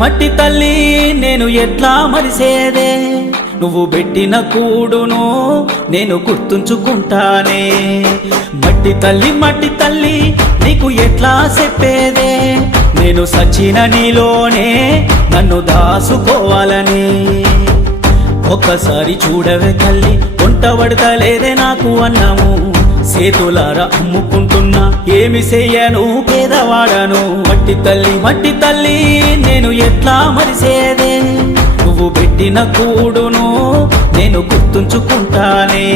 మట్టి తల్లి నేను ఎట్లా మరిసేదే, నువ్వు పెట్టిన కూడును నేను గుర్తుంచుకుంటానే. మట్టి తల్లి నీకు ఎట్లా చెప్పేదే, నేను సచిన నీలోనే నన్ను దాసుకోవాలని. ఒక్కసారి చూడవే తల్లి, వంట పడతలేదే నాకు అన్నము, సేతులారా అమ్ముకుంటున్నా ఏమి చెయ్యను పేదవాడను. మట్టి తల్లి నేను ఎట్లా మరిసేదే, నువ్వు పెట్టిన కూడును నేను గుర్తుంచుకుంటానే.